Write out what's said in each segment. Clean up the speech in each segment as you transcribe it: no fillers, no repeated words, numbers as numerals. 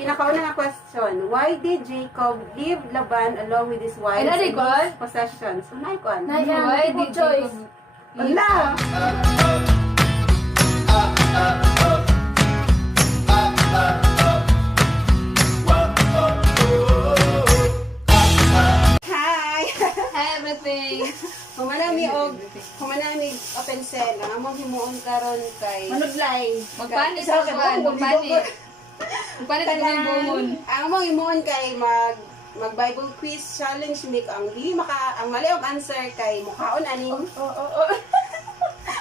pinakauna nga question. Why did Jacob leave Laban along with his wives Ay, and nari, his possessions? Unay ko. Why did choice? Wala! Hi! Hi, everything. Humanami open cell. Ang among himuon karon kay Manudlay. Magpanit Sa sa kwan, magpanit. Magpanit ang mga bumon. Ang among himuon kay mag Bible quiz challenge mik ang ang mali og answer kay mukhaon aning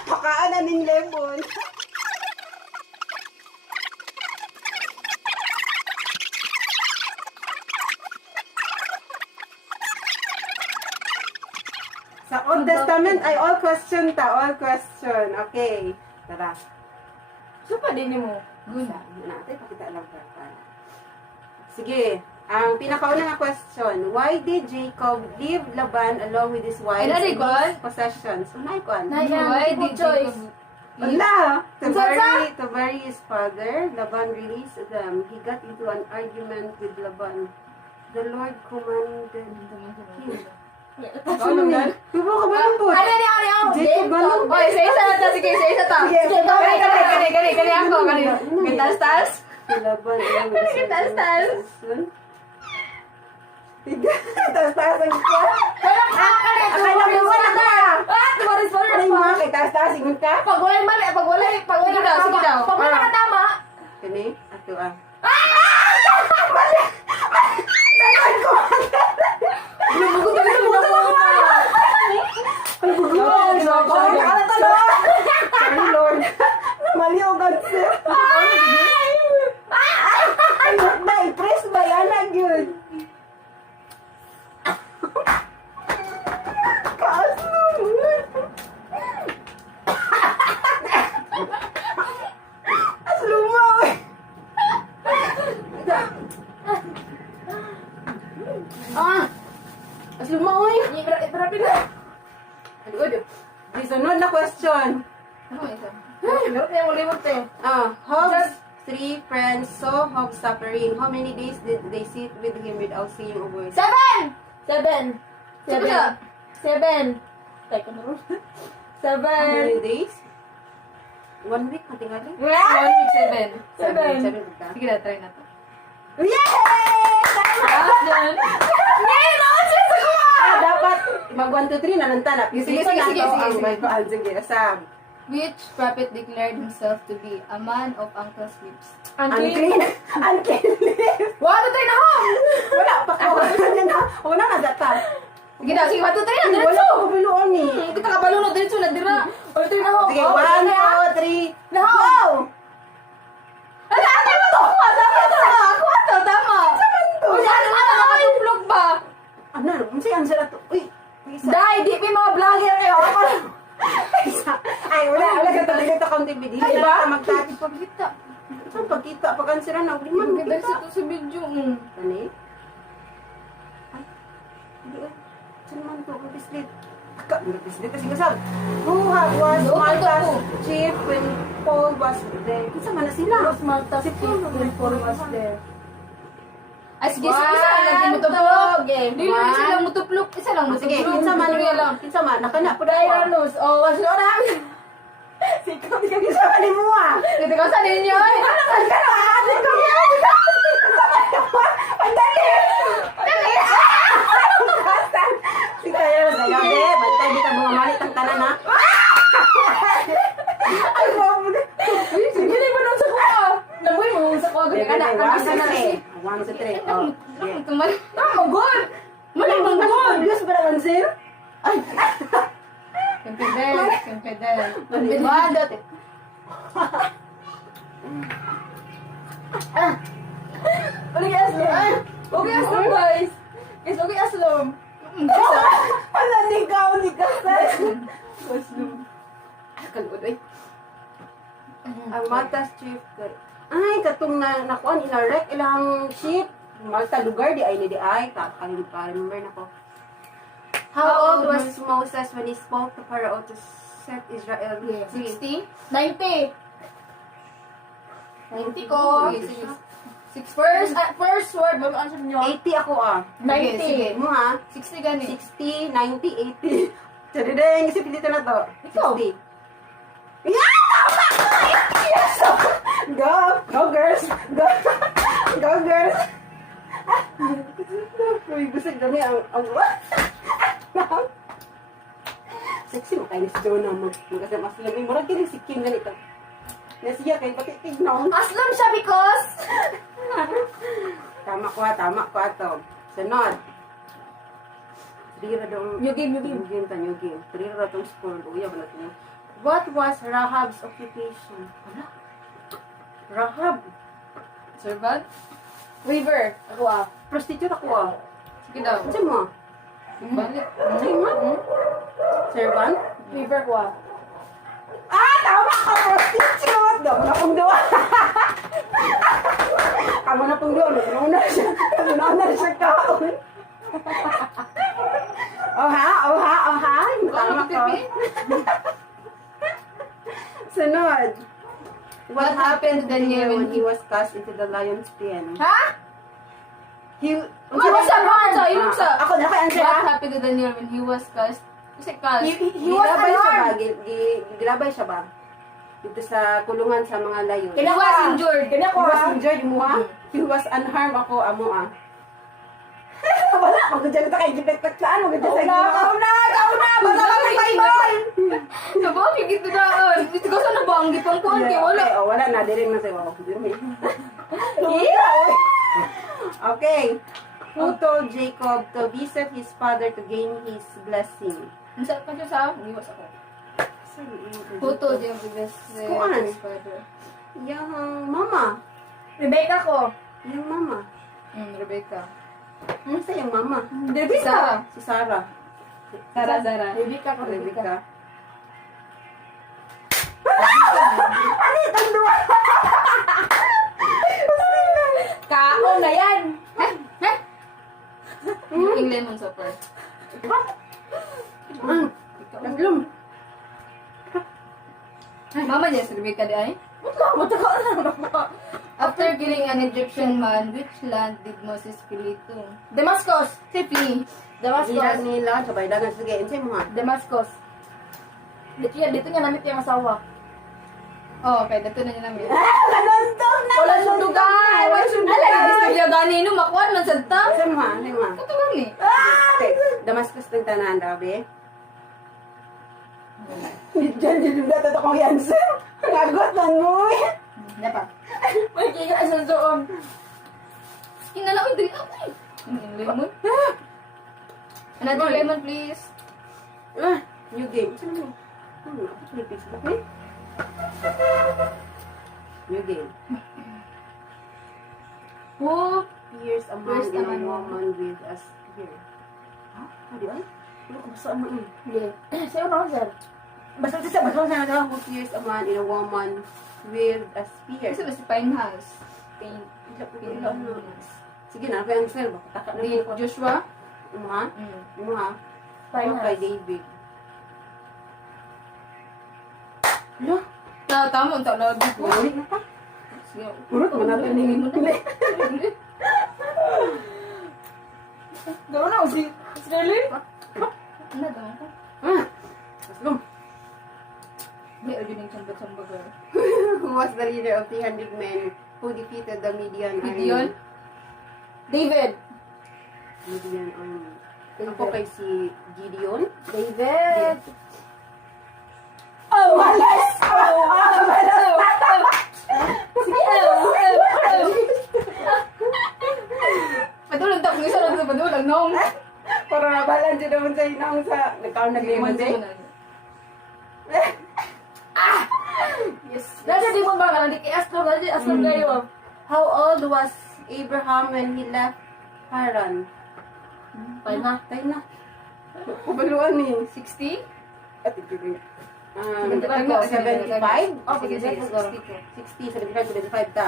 mukhaon aning lemon. Sa Old Testament ay all question. Okay. Tara. Supa din mo. Guna. Natin pakita lang ka. Sige. Ang pinakauna nga question. Why did Jacob leave Laban along with his wives Ay, nari, and kon? his possessions? Unay ko. Why did choice? Jacob... Wala! Sa- To bury his father, Laban released them. He got into an argument with Laban. The Lord commanded him. Ikaw naman? Pibo ka ba ng po? Ano? Jacob ba ng Oy, sa isa na ta, sige, sa isa ta. Sige, Sige, gani ako, gani. Kitas-tas? Laban. Tas-tas. Tas-tas ang siya. Akala mo wala ka. Tumaris pa Ano yung mga kay tas-tas? Ingon ka? Pag walay mali, pag walay Sige daw, sige daw. Pag wala ka tama. Kani? Ato ah. Lumugot na rin na po na. Ay, buguan! Sorry, Lord. Mali o gansi. Ay, what na? I-press ba yan? Yun. Kaas naman. As lumaw eh. As lumaw eh. Ibrapin na. Di sunod na question. Ano ito? Meron na yung ulimot eh. Hobbes' three friends saw Hobbes suffering. How many days did they sit with him without saying a word? 7! Sabi na. 7. Teka na rin. How 7. many days? 1 week, matingali? 1 week, 7. 7. 7 ka. Sige na, try na to. Yay! Tapos dyan. Dapat mag 1, 2, 3 na nantana. Sige, sige. Sige, asam. Which prophet declared himself to be a man of uncle's lips? Unclean. Unclean lips. Wala tayo na ho! Wala pa ka. Wala na data. Sige daw, sige, 1, 2, 3 na, Wala diretso. ko biluon eh. Kita ka balunod, diretso na, dira. Wala tayo na ho! Sige, 1, 2, 3. Na ho! Go! Tama! Tama! Wala, nakatuplog ba? Ano? Ano siya answer ato? Uy. Isa. Dai, di may mga vlogger kayo. Ako na. Isa. Ay, wala ka talaga ito accountability. Ay, Diba? ba? Magtati pagkita. Saan pagkita? Pag-answeran na. Hindi man Maganda magkita. sa to sa video. Kani? Ay. Hindi eh. Saan man ito? Mag-bislit. Mag-bislit. Kasi kasab. Who was Doon ka Martha's to. chief when Paul was there? Kasi man na sila. Mas Malta si Paul was there. Ay, sige, isa lang mutuplog. Hindi, One. isa lang mutuplog. Isa lang Sige, mutuplog. kinsa man Sige lang. kinsa man nakana po Dai daw. Ranus. Oh, was no namin. Sikaw di ka kinsa man mo ah. Dito ka sa ninyo eh. Ano man ka na ate ko. Ang dali. Si kayo na gabi, bantay di ka mga malit ang tanan ha. Ay, wow. Sige na ba nung sa kuha? Nabuhay mo sa kuha. Sige, Anak, one, anak, two, anak. three. 1, 2, 3. Oh. yeah. Tumal. Manggol! Wala bang good? Diyos ba naman sir? Ay. Kempedel. Bandot. Okay, aslom. Okay, aslom, guys. Guys, okay, aslom. Wala ni ka. Aslom. Kalod ay. Ang Malta's chief. Ay, katong nakuan inarek ilang ship. Malta lugar di ay ni di ay. Remember na ko. How old was Moses when he spoke to Pharaoh to set Israel free? 60? 90. 90 ko. Sige, sige. First word, bago answer niyo. 80 ako ah. 90. Mo ha? 60 gani. 60, 90, 80. Tadadang, isipin dito na to. Ikaw. 60. Yeah! Tama! Yes! Go! Go girls! Go! Go girls! Uy, busog dami ang sexy mo kayo si Jonah magkasama sila. May murag kini si Kim ganito. Nasiya kayo pati tignaw. Aslam siya because... Tama ko ato. Sunod. Trira dong. New game. New game. Trira tong school. Uya ba natin? What was Rahab's occupation? Rahab. Servant? Weaver. Ako ah. Prostitute ako ah. Sige daw. Ano mo? Balik. Ano mo? Servant? Weaver ko ah. Ah! Tama ka! Prostitute! Daw na pong duwa. Kamo na pong duwa. Nauna siya kaon. Oha. Tama ka. Sunod. What happened to Daniel when he was cast into the lion's den? Ha? Ilog sa. Ako na kay answer What ha? happened to Daniel when he was cast? Kasi cast. He was Gilabay siya ba? unarmed. Gilabay siya ba? Dito sa kulungan sa mga layon. Kaya He was injured. Kaya He ko was ah. injured mo ha? He was unharmed ako amo ah. Wala, magdyan ta kay gitek-tek saan, magdyan sa Kauna! Baka mag-Bible! Sabo, kikita daan. Ito ko sa nabanggit ang kuhan kaya wala. Okay, wala na, di rin masaya ako. Okay. Who told Jacob to visit his father to gain his blessing? Ang sa pa sa iwas ako. Who told you the best Kuan? father? Yung mama. Rebecca ko. Yung mama. Rebecca. Ano sa yung mama? Sarah. Si Sarah. Zara. Rebecca ko. Rebecca. Ano itong duwa? Kaon na yan! Yung lemon supper. Taglum. Mama niya si Rebecca di ay? Damascus! After killing an Egyptian man, which land did Moses flee to? Si flee. Ilan nila, sabay dagan. Sige, insay mo ha. Damascus. Dito niya namit yung asawa. Oh, okay. Dito na niya namin. Nanontong na! Wala sundugan! Wala sundugan! Gusto niya gani no, makuan man sa ta. Insay mo ha, insay mo ha. Ito gani. Damascus ng tanan, dabi. Diyan, din na tato kong answer. Nagotan mo eh. Hindi pa. May kaya sa doon. Inala ko dili ako eh. Lemon. Another lemon please. New game. Saan mo? May Facebook eh. New game. Who pierced a man Pierced a and a man. woman with a spear? Ha? Hindi ay? Wala ko basta mo eh. Hindi. Sa'yo na sir. Basta na who pierced a man and a woman with a spear? Kasi ba si Pinehouse? Sige na, ako yung answer. Baka taka na Di mo. Joshua? Ano ha? Ano ha? Pinehouse. Kay David. Hala? Tama, ang tawag ko. Balik na pa. Sige. Urot mo natin Hindi yung mo na. Gawin na si Sterling. Ano daw ko? Let's go. Hindi, origin yung sambag-sambag. Who was the leader of 300 men who defeated the Midian army? Gideon? David. Midian army. Ako kay si Gideon. David. Oh, malas! Padulog ta, kung isa lang sa padulog, no? Para nabalan siya naman sa inang sa nagkaroon nag-lemon day. Yes. Nasa di mo ba ka? Hindi kay Aslog. Aslog kayo. How old was Abraham when he left Haran? Tayo na. Tayo na. Kubaluan ni. 60? At ito rin. 75? 75? Oh, Sige, sige, 60 60, 75, 75 ka.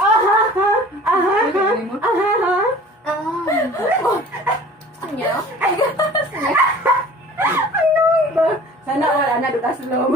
Aha! Kanya? Sana wala na doon sa loob.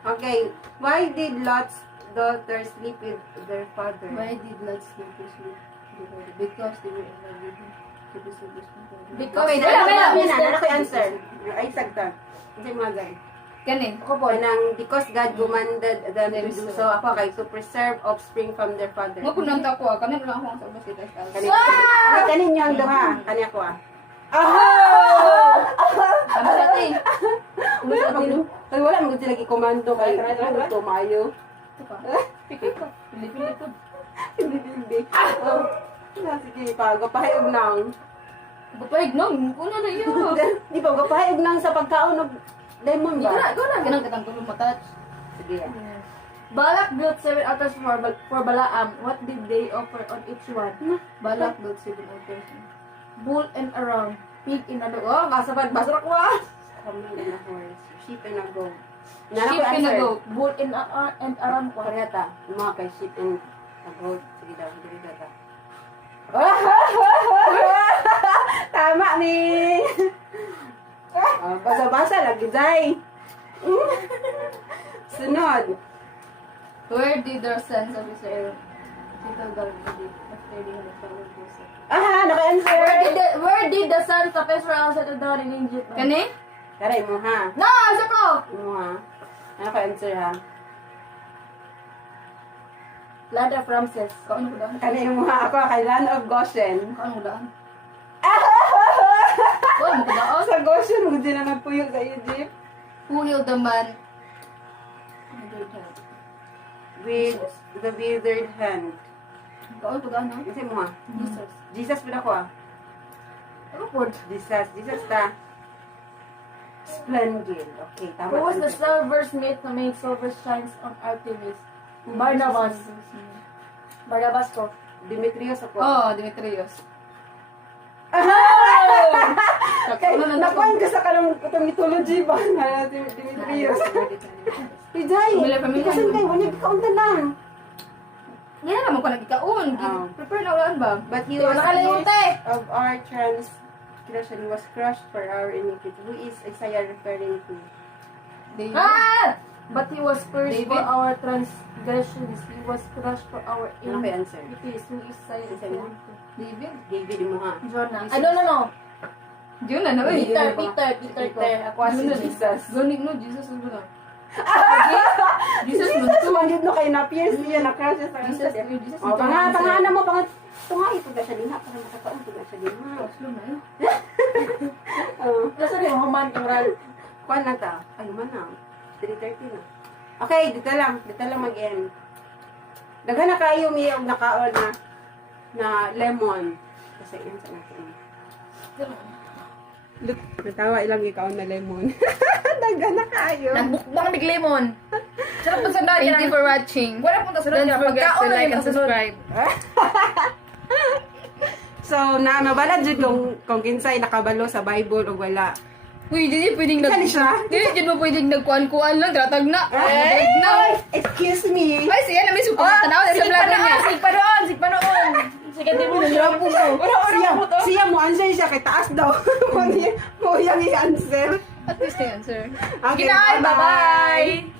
Okay. Why did Lot's daughters sleep with their father? Why did Lot sleep with his father? Because they were in love with him. Because Okay, wala, dala wala, ko na. Mr. Dala ko yung answer. Ay, sagtag. Hindi mga guys. Kanin. Ako po. Kanang, because God commanded them to do so, ako kay to preserve offspring from their father. Nga po nang tako, kanin lang ako ang sabi kita. Kanin, ay, kanin yung duha. Kani ako ah. Ano sa atin? Ay, wala mo sila gikomando kay ito maayo. Ito pa. Pikit ka. Pilipili ko. Hindi. Oh. Sige, pagapahayog nang. Bapayag nang. Una na yun. Di ba, gapahayog nang sa pagkaon ng lemon Ikaw na, ba? ikaw na. Ganang katang tulong matouch. Sige ah. Balak built 7 altars for Balaam. What did they offer on each one? Balak built 7 altars. Bull and a ram. Pig in a dog. Oh, kasabad. Basura ko ah. Camel and a horse. Sheep and a goat. Sheep and a goat. Bull and a ram ko. Parehata. Yung mga kay sheep and a goat. Sige daw, sige daw. Tama ni. Basa-basa lagi, Zay. Sunod. Where did their sons of Israel settle down after they had followed Joseph? Naka-answer. Where did the sons of Israel settle down in Egypt? Kani? Karay mo ha. No, answer ko! Mo ha. Naka-answer ha. Land of Ramses. Kaon mo daan? Kanay mo ha. Ako kay Land of Goshen. Kaon mo daan? Kaon mo daan? Sa Goshen, mo din na nagpuyo sa Egypt. Who healed the man? With the withered hand. Kaon mo daan ha? Kasi mo ha. Jesus. Jesus pala ko ha. Ano po? Jesus ta. Splendid. Okay, tama. Who was the answer. silversmith to make silver shines on Artemis? Barnabas. Barnabas ko. Demetrius ako. Oh, Demetrius. Kay, nakuhan ka sa kanang mythology ba? Na Demetrius. Pijay, Pamilya. ikasan kayo, wala kaunta lang. Yan na naman ko nagkikaon. Oh. Prepare na ulan ba? But he Di ba was nakalimutan eh? of our transgression was crushed for our iniquity. Who is Isaiah referring to? David. Ah! But he was pierced David. for our transgressions. He was crushed for our Ano ba yung answer? iniquities. Who is Isaiah? David. David mo ha. Jonah. I don't know. Yun na, no? Peter, Yun Peter, ba? Peter ko. Ako si Jesus. Ganig no, Jesus mo na. Jesus mo. Jesus, manggit no kayo na-pierce niya, na-crush siya sa Jesus, answer. Jesus. O, pangalan mo, tunga, ito ka siya din ha, para makataon, ito ka siya din ha. Slow na yun. Nasa rin yung human kang ran. Kuan na ta. Ay, man na. 3:30 na. Okay, dito lang mag-end. Daghan na kayo may nakaon na lemon. Kasi yun sa natin. Look, natawa ilang ikaw na lemon. Daghan na kayo. Nagbukbang big lemon. Sarap pa sa dali. Thank you for watching. Wala punta sa dali. Don't forget to Pagkaon na like yung and kasunod. subscribe. So, mabalad jud kung kinsay nakabalo sa Bible o wala. Uy, di pwedeng Saan siya? Di mo pwedeng nagkuhan-kuhan lang, tratag na. Ay, excuse me. Ay, siya na may supang tanaw sa vlog niya. Sig pa doon. Sige, di mo Siya siya mo answer siya kay taas daw. Mo yang i-answer. At least the answer. Okay, Bye-bye.